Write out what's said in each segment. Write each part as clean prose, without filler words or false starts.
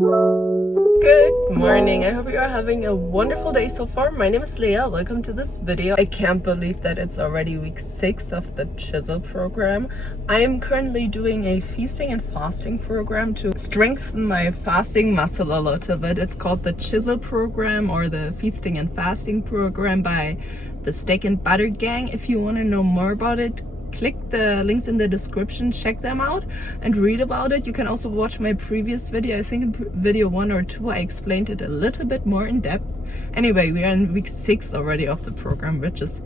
Good morning. I hope you are having a wonderful day so far. My name is Lea. Welcome to this video. I can't believe that it's already week 6 of the chisel program. I am currently doing a feasting and fasting program to strengthen my fasting muscle a little bit. It's called the chisel program or the feasting and fasting program by the Steak and Butter Gang. If you want to know more about it, click the links in the description, check them out and read about it. You can also watch my previous video. I think in video 1 or 2 I explained it a little bit more in depth. Anyway, we are in week 6 already of the program, which is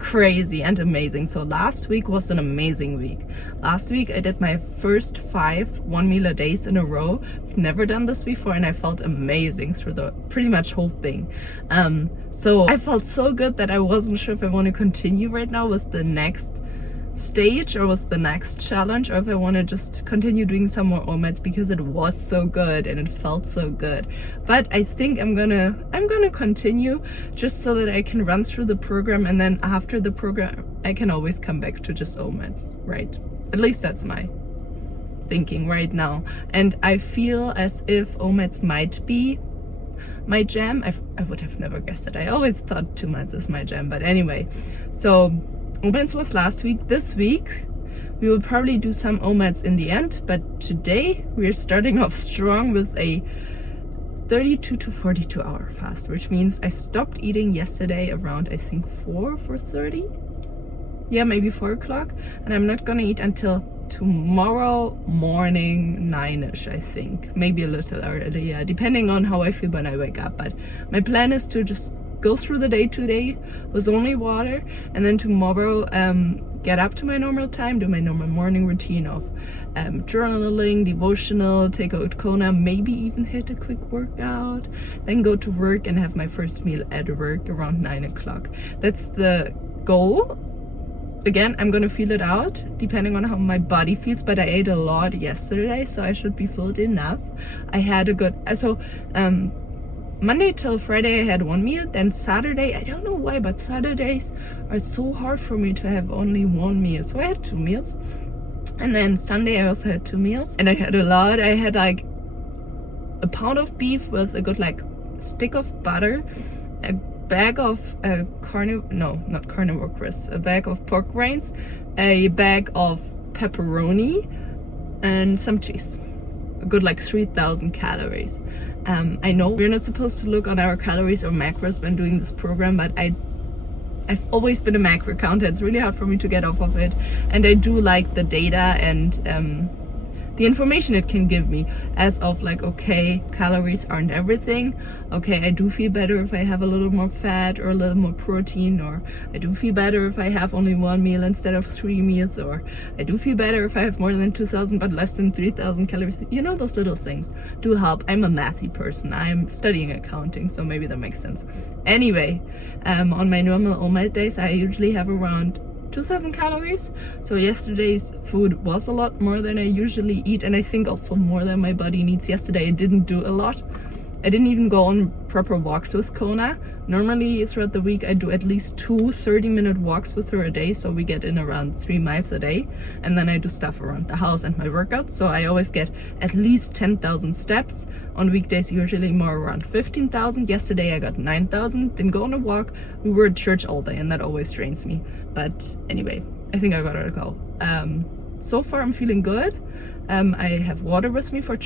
crazy and amazing. So last week was an amazing week. Last week I did my first 5 one meal a days in a row. I've never done this before and I felt amazing through the pretty much whole thing. So I felt so good that I wasn't sure if I want to continue right now with the next stage or with the next challenge, or if I want to just continue doing some more omats because it was so good and it felt so good. But I think I'm gonna continue just so that I can run through the program, and then after the program I can always come back to just omats, right? At least that's my thinking right now. And I feel as if omats might be my jam. I would have never guessed it. I always thought 2 months is my jam, but anyway. So omats was last week. This week we will probably do some omats in the end, but today we are starting off strong with a 32 to 42 hour fast, which means I stopped eating yesterday around I think 4:30, yeah, maybe 4 o'clock, and I'm not gonna eat until tomorrow morning 9ish, I think, maybe a little earlier, depending on how I feel when I wake up. But my plan is to just go through the day today with only water, and then tomorrow get up to my normal time, do my normal morning routine of journaling, devotional, take out Kona, maybe even hit a quick workout, then go to work and have my first meal at work around 9 o'clock. That's the goal. Again, I'm gonna feel it out depending on how my body feels, but I ate a lot yesterday, so I should be filled enough. I had a good Monday till Friday I had 1 meal, then Saturday, I don't know why, but Saturdays are so hard for me to have only 1 meal, so I had 2 meals. And then Sunday I also had 2 meals, and I had a lot. I had like a pound of beef with a good like stick of butter, a bag of carnivore crisps, a bag of pork rinds, a bag of pepperoni, and some cheese. A good like 3,000 calories. I know we're not supposed to look on our calories or macros when doing this program, but I've always been a macro counter. It's really hard for me to get off of it, and I do like the data and the information it can give me as of like, okay, calories aren't everything. Okay, I do feel better if I have a little more fat or a little more protein, or I do feel better if I have only 1 meal instead of 3 meals, or I do feel better if I have more than 2,000 but less than 3,000 calories. You know, those little things do help. I'm a mathy person. I'm studying accounting, so maybe that makes sense. Anyway, on my normal omat days, I usually have around 2,000 calories. So yesterday's food was a lot more than I usually eat, and I think also more than my body needs. Yesterday I didn't do a lot. I didn't even go on proper walks with Kona. Normally throughout the week I do at least 2 30-minute walks with her a day, so we get in around 3 miles a day, and then I do stuff around the house and my workouts, so I always get at least 10,000 steps. On weekdays usually more around 15,000. Yesterday I got 9,000. Didn't go on a walk. We were at church all day and that always drains me, but anyway, I think I gotta go. So far I'm feeling good. I have water with me for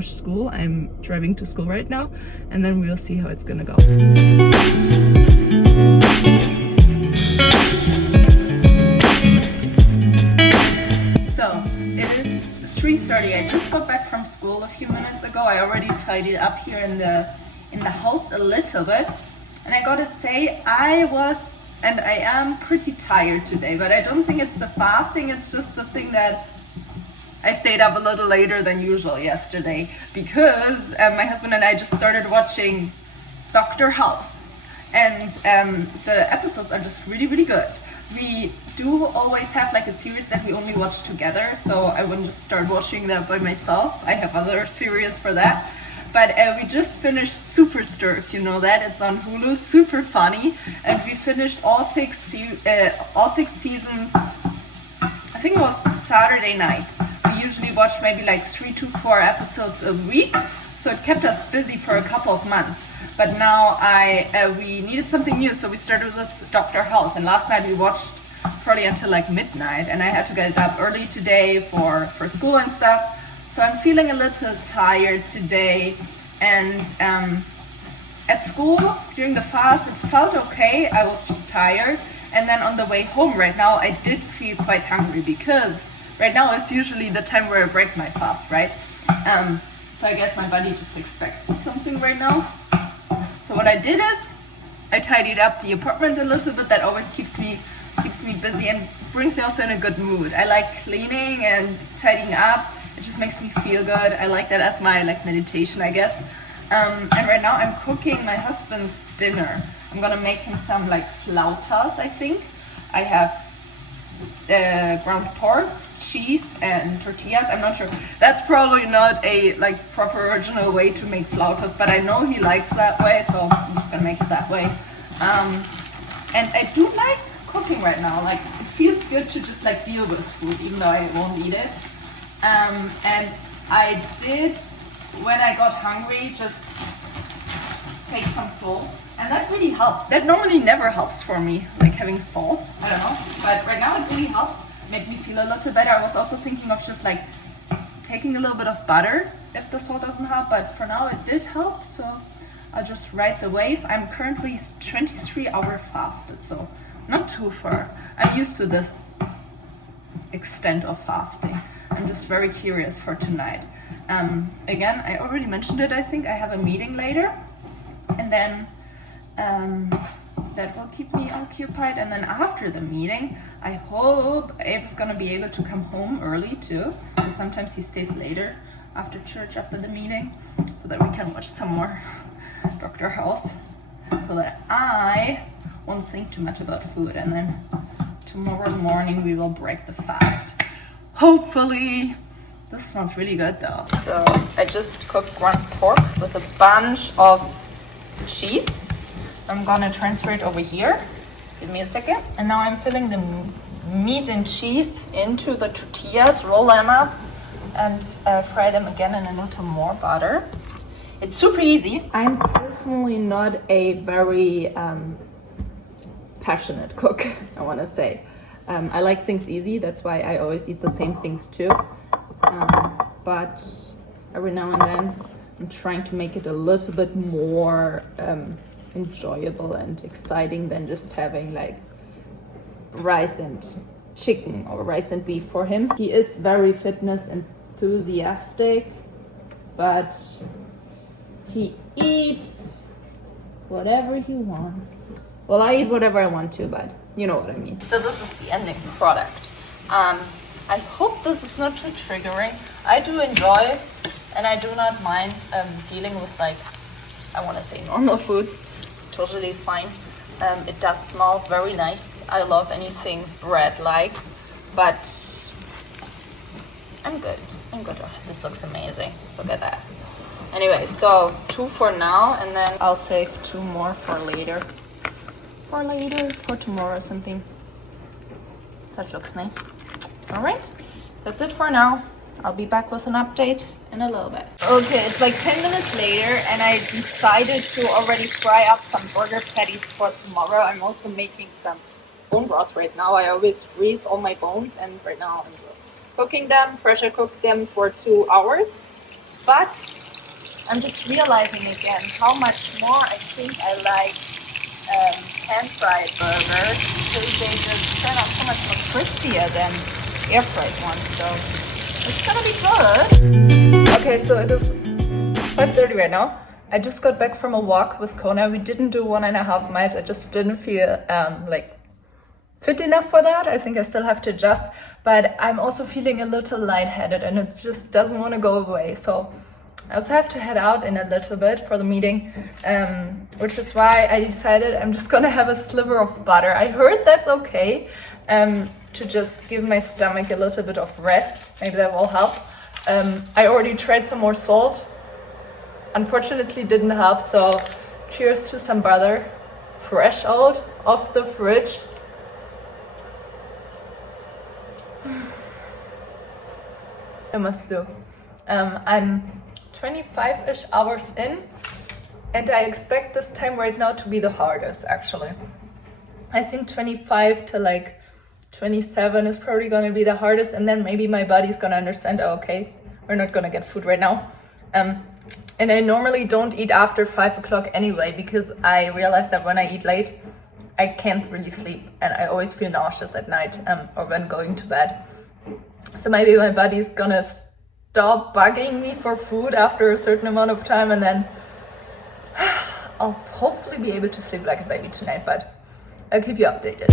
school. I'm driving to school right now, and then we'll see how it's gonna go. So it is 3:30. I just got back from school a few minutes ago. I already tidied up here in the house a little bit, and I gotta say I am pretty tired today, but I don't think it's the fasting. It's just the thing that I stayed up a little later than usual yesterday because my husband and I just started watching Dr. House, and the episodes are just really, really good. We do always have like a series that we only watch together, so I wouldn't just start watching that by myself. I have other series for that. But we just finished Superstar, if you know that. It's on Hulu, super funny, and we finished all six seasons. I think it was Saturday night. We usually watch maybe like 3 to 4 episodes a week, so it kept us busy for a couple of months. But now we needed something new, so we started with Dr. House. And last night we watched probably until like midnight, and I had to get up early today for school and stuff. So I'm feeling a little tired today. And at school during the fast, it felt okay. I was just tired. And then on the way home right now, I did feel quite hungry, because right now is usually the time where I break my fast, right? So I guess my body just expects something right now. So what I did is I tidied up the apartment a little bit. That always keeps me busy and brings me also in a good mood. I like cleaning and tidying up. It just makes me feel good. I like that as my like meditation, I guess. And right now I'm cooking my husband's dinner. I'm gonna make him some like flautas, I think. I have ground pork, cheese, and tortillas. I'm not sure. That's probably not a like proper original way to make flautas, but I know he likes that way, so I'm just gonna make it that way. And I do like cooking right now. Like, it feels good to just like deal with food, even though I won't eat it. And I did, when I got hungry, just take some salt, and that really helped. That normally never helps for me, like having salt. I don't know, but right now it really helped. Made me feel a little better. I was also thinking of just like taking a little bit of butter if the salt doesn't help, but for now it did help, so I'll just ride the wave. I'm currently 23-hour fasted, so not too far. I'm used to this extent of fasting. I'm just very curious for tonight. Again, I already mentioned it, I think. I have a meeting later, and then that will keep me occupied. And then after the meeting, I hope Abe's gonna be able to come home early too, because sometimes he stays later after church, after the meeting, so that we can watch some more Dr. House, so that I won't think too much about food. And then tomorrow morning we will break the fast. Hopefully. This smells really good though. So I just cooked ground pork with a bunch of cheese. I'm gonna transfer it over here. Give me a second. And now I'm filling the meat and cheese into the tortillas, roll them up, and fry them again in a little more butter. It's super easy. I'm personally not a very passionate cook, I wanna say. I like things easy, that's why I always eat the same things too. But every now and then I'm trying to make it a little bit more enjoyable and exciting than just having like rice and chicken or rice and beef for him. He is very fitness enthusiastic, but he eats whatever he wants. Well, I eat whatever I want to, but you know what I mean. So this is the ending product. I hope this is not too triggering. I do enjoy, and I do not mind dealing with like, I want to say normal foods. Totally fine. It does smell very nice. I love anything bread-like, but I'm good. I'm good. Oh, this looks amazing. Look at that. Anyway, so 2 for now, and then I'll save 2 more for later. For tomorrow or something. That looks nice. All right, that's it for now. I'll be back with an update in a little bit. Okay, it's like 10 minutes later, and I decided to already fry up some burger patties for tomorrow. I'm also making some bone broth right now. I always freeze all my bones, and right now I'm just cooking them, pressure cook them for 2 hours. But I'm just realizing again how much more I think I like pan-fried burgers, because they just turn out so much more crispier than air-fried ones, so it's gonna be good. Okay, so it is 5:30 right now. I just got back from a walk with Kona. We didn't do 1.5 miles. I just didn't feel like fit enough for that. I think I still have to adjust, but I'm also feeling a little lightheaded and it just doesn't want to go away. So I also have to head out in a little bit for the meeting, which is why I decided I'm just gonna have a sliver of butter. I heard that's okay, to just give my stomach a little bit of rest. Maybe that will help. I already tried some more salt. Unfortunately didn't help, so cheers to some butter, fresh out of the fridge. I must do. I'm 25-ish hours in, and I expect this time right now to be the hardest, actually. I think 25 to like 27 is probably gonna be the hardest, and then maybe my body's gonna understand, oh, okay, we're not gonna get food right now. And I normally don't eat after 5 o'clock anyway, because I realize that when I eat late, I can't really sleep, and I always feel nauseous at night, or when going to bed. So maybe my body's gonna stop bugging me for food after a certain amount of time, and then I'll hopefully be able to sleep like a baby tonight, but I'll keep you updated.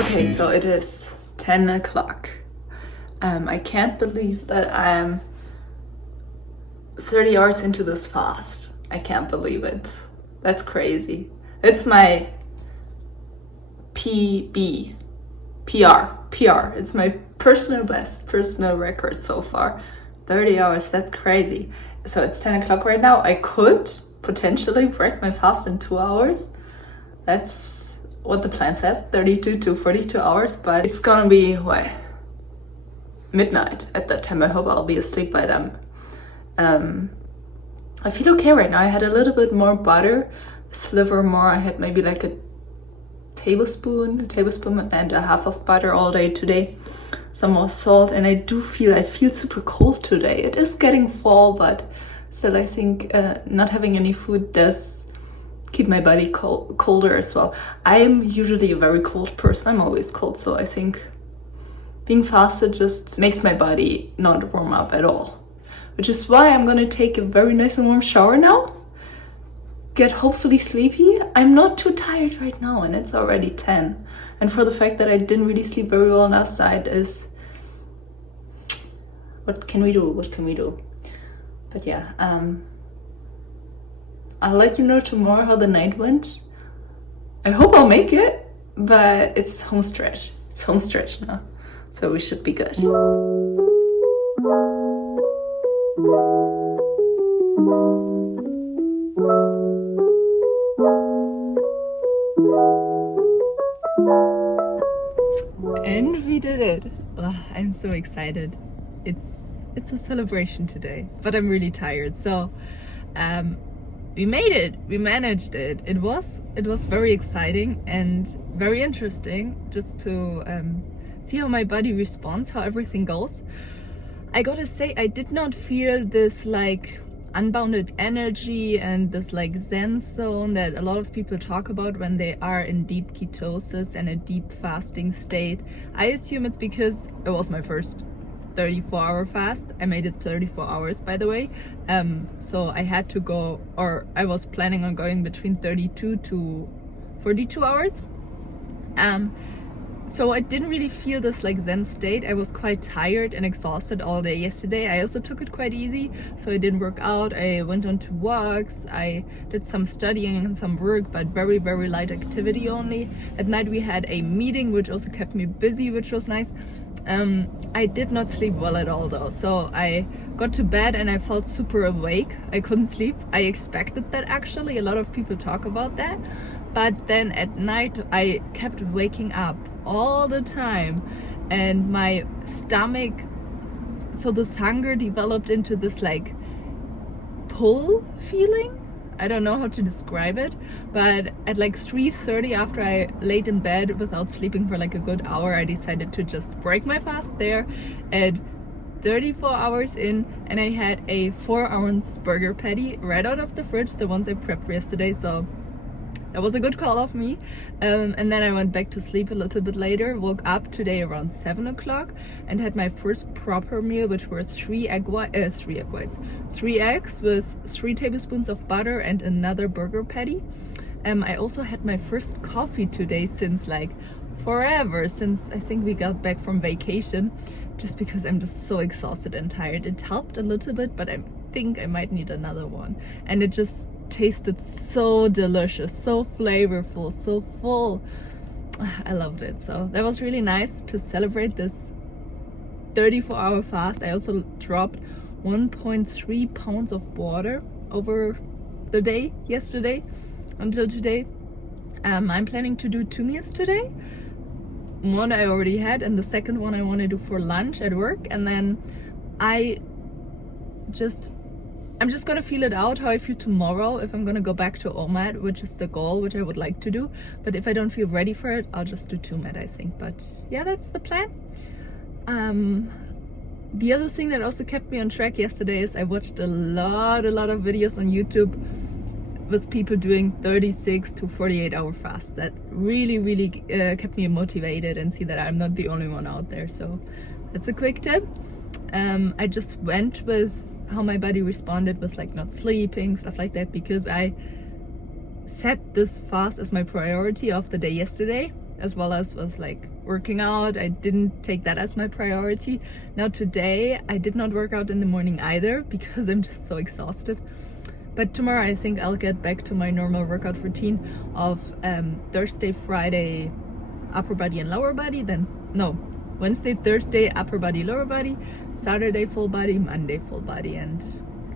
Okay, so it is 10 o'clock. I can't believe that I'm 30 hours into this fast. I can't believe it. That's crazy. It's my PR. It's my personal best, personal record so far. 30 hours, that's crazy. So it's 10 o'clock right now. I could potentially break my fast in 2 hours. That's what the plan says, 32 to 42 hours, but it's gonna be, what, midnight at that time. I hope I'll be asleep by then. I feel okay right now. I had a little bit more butter, a sliver more. I had maybe like a tablespoon and a half of butter all day today. Some more salt, and I feel super cold today. It is getting fall, but still I think not having any food does keep my body colder as well. I am usually a very cold person. I'm always cold, so I think being fasted just makes my body not warm up at all. Which is why I'm gonna take a very nice and warm shower now. Get hopefully sleepy. I'm not too tired right now, and it's already 10. And for the fact that I didn't really sleep very well last night is... What can we do? But yeah, I'll let you know tomorrow how the night went. I hope I'll make it, but it's home stretch. It's home stretch now, so we should be good. And we did it. Oh, I'm so excited. It's a celebration today, but I'm really tired. So we made it. We managed it. It was very exciting and very interesting just to see how my body responds, how everything goes. I gotta say, I did not feel this like unbounded energy and this like Zen zone that a lot of people talk about when they are in deep ketosis and a deep fasting state. I assume it's because it was my first 34-hour fast. I made it 34 hours, by the way. So I had to go, or I was planning on going between 32 to 42 hours. So I didn't really feel this like Zen state. I was quite tired and exhausted all day yesterday. I also took it quite easy, so I didn't work out. I went on to walks. I did some studying and some work, but very, very light activity only. At night we had a meeting, which also kept me busy, which was nice. I did not sleep well at all though. So I got to bed and I felt super awake. I couldn't sleep. I expected that actually. A lot of people talk about that. But then at night I kept waking up all the time, and my stomach, so this hunger developed into this like pull feeling. I don't know how to describe it, but at like 3:30, after I laid in bed without sleeping for like a good hour, I decided to just break my fast there at 34 hours in, and I had a 4-ounce burger patty right out of the fridge, the ones I prepped for yesterday. So that was a good call of me. And then I went back to sleep a little bit later, woke up today around 7 o'clock and had my first proper meal, which were 3 eggs with 3 tablespoons of butter and another burger patty. I also had my first coffee today since like forever, since I think we got back from vacation, just because I'm just so exhausted and tired. It helped a little bit, but I think I might need another one. And it just tasted so delicious, so flavorful, so full. I loved it. So that was really nice to celebrate this 34-hour fast. I also dropped 1.3 pounds of water over the day yesterday until today. I'm planning to do 2 meals today. one I already had, and the second one I want to do for lunch at work. And then I'm just gonna feel it out how I feel tomorrow, if I'm gonna go back to OMAD, which is the goal, which I would like to do. But if I don't feel ready for it, I'll just do 2MED, I think. But yeah, that's the plan. The other thing that also kept me on track yesterday is I watched a lot of videos on YouTube with people doing 36 to 48 hour fasts. That really kept me motivated, and see that I'm not the only one out there. So that's a quick tip. I just went with how my body responded with like not sleeping, stuff like that, because I set this fast as my priority of the day yesterday, as well as with like working out. I didn't take that as my priority. Now today I did not work out in the morning either, because I'm just so exhausted. But tomorrow I think I'll get back to my normal workout routine of Thursday, Friday, upper body and lower body, Wednesday, Thursday, upper body, lower body, Saturday, full body, Monday, full body, and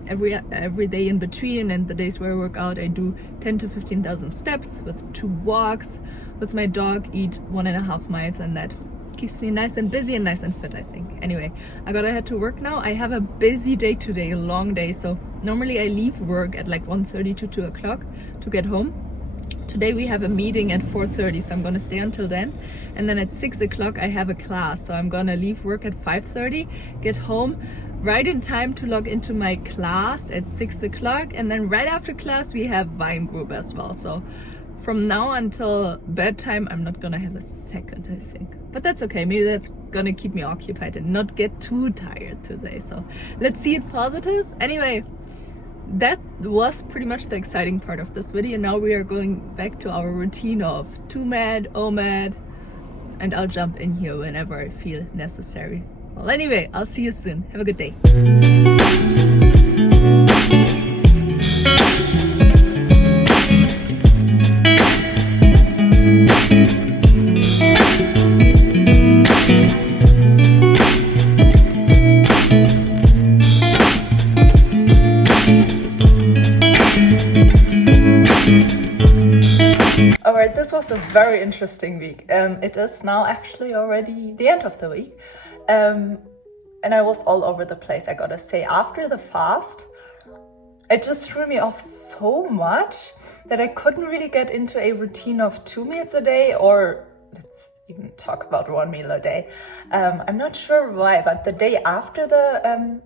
every day in between. And the days where I work out, I do 10 to 15,000 steps with 2 walks with my dog, eat 1.5 miles, and that keeps me nice and busy and nice and fit, I think. Anyway, I gotta head to work now. I have a busy day today, a long day. So normally I leave work at like 1:30 to 2 o'clock to get home. Today we have a meeting at 4:30, so I'm gonna stay until then. And then at 6 o'clock I have a class, so I'm gonna leave work at 5:30, get home right in time to log into my class at 6 o'clock. And then right after class we have Vine group as well. So from now until bedtime I'm not gonna have a second, I think. But that's okay, maybe that's gonna keep me occupied and not get too tired today. So let's see it positive. Anyway, that was pretty much the exciting part of this video. Now we are going back to our routine of 2MED, OMAD, and I'll jump in here whenever I feel necessary. Well, anyway, I'll see you soon. Have a good day. Alright, this was a very interesting week. It is now actually already the end of the week. And I was all over the place, I gotta say. After the fast, it just threw me off so much that I couldn't really get into a routine of 2 meals a day, or let's even talk about 1 meal a day. I'm not sure why, but the day after the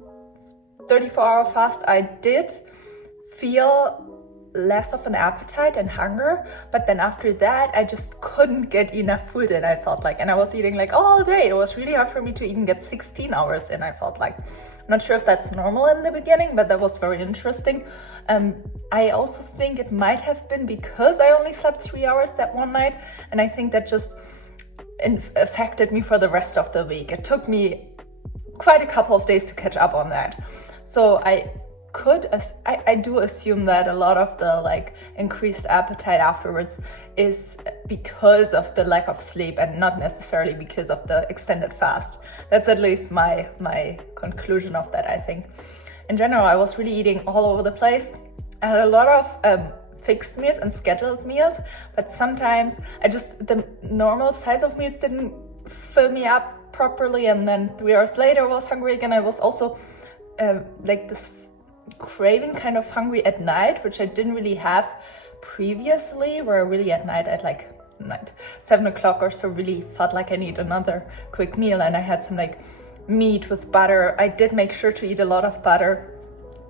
34-hour fast, I did feel less of an appetite and hunger, but then after that I just couldn't get enough food in, I felt like, and I was eating like all day. It was really hard for me to even get 16 hours in, I felt like. I'm not sure if that's normal in the beginning, but that was very interesting. I also think it might have been because I only slept 3 hours that one night, and I think that just affected me for the rest of the week. It took me quite a couple of days to catch up on that. So I do assume that a lot of the like increased appetite afterwards is because of the lack of sleep and not necessarily because of the extended fast. That's at least my conclusion of that, I think. In general, I was really eating all over the place. I had a lot of fixed meals and scheduled meals, but sometimes the normal size of meals didn't fill me up properly, and then 3 hours later I was hungry again. I was also like this craving kind of hungry at night, which I didn't really have previously, where I really at night at like 7 o'clock or so really felt like I need another quick meal. And I had some like meat with butter. I did make sure to eat a lot of butter,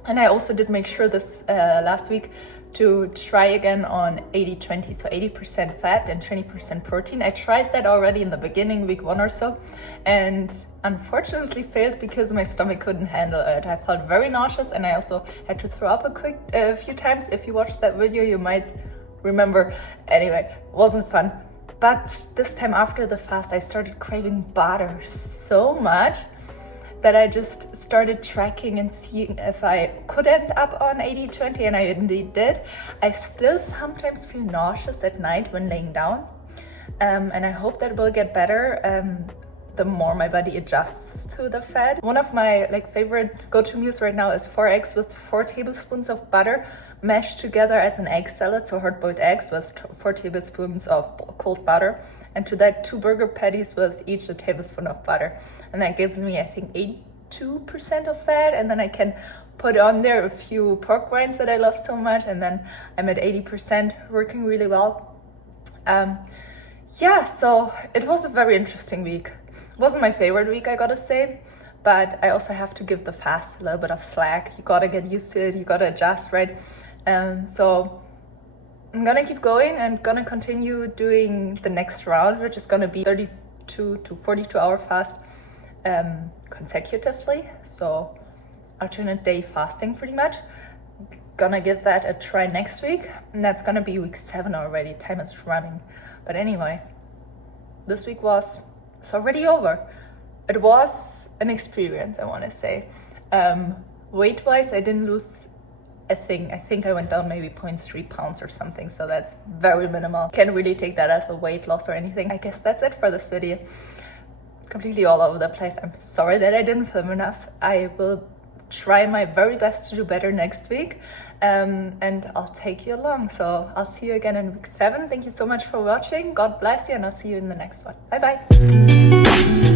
and I also did make sure this last week to try again on 80-20, so 80% fat and 20% protein. I tried that already in the beginning, week 1 or so, and unfortunately failed because my stomach couldn't handle it. I felt very nauseous, and I also had to throw up a few times. If you watched that video, you might remember. Anyway, wasn't fun. But this time after the fast, I started craving butter so much that I just started tracking and seeing if I could end up on 80-20, and I indeed did. I still sometimes feel nauseous at night when laying down, and I hope that will get better the more my body adjusts to the fat. One of my favorite go-to meals right now is 4 eggs with 4 tablespoons of butter mashed together as an egg salad, so hard-boiled eggs with 4 tablespoons of cold butter and to that 2 burger patties with each a tablespoon of butter. And that gives me, I think, 82% of fat, and then I can put on there a few pork rinds that I love so much, and then I'm at 80%, working really well. Yeah, so it was a very interesting week. It wasn't my favorite week, I gotta say, but I also have to give the fast a little bit of slack. You gotta get used to it, you gotta adjust, right? So I'm gonna keep going and gonna continue doing the next round, which is gonna be 32 to 42 hour fast consecutively. So alternate day fasting pretty much. Gonna give that a try next week, and that's gonna be week 7 already. Time is running. But anyway, this week it's already over. It was an experience, I want to say. Weight wise, I didn't lose a thing. I think I went down maybe 0.3 pounds or something, so that's very minimal. Can't really take that as a weight loss or anything. I guess that's it for this video. Completely all over the place. I'm sorry that I didn't film enough. I will try my very best to do better next week, and I'll take you along. So I'll see you again in week 7. Thank you so much for watching. God bless you, and I'll see you in the next one. Bye bye.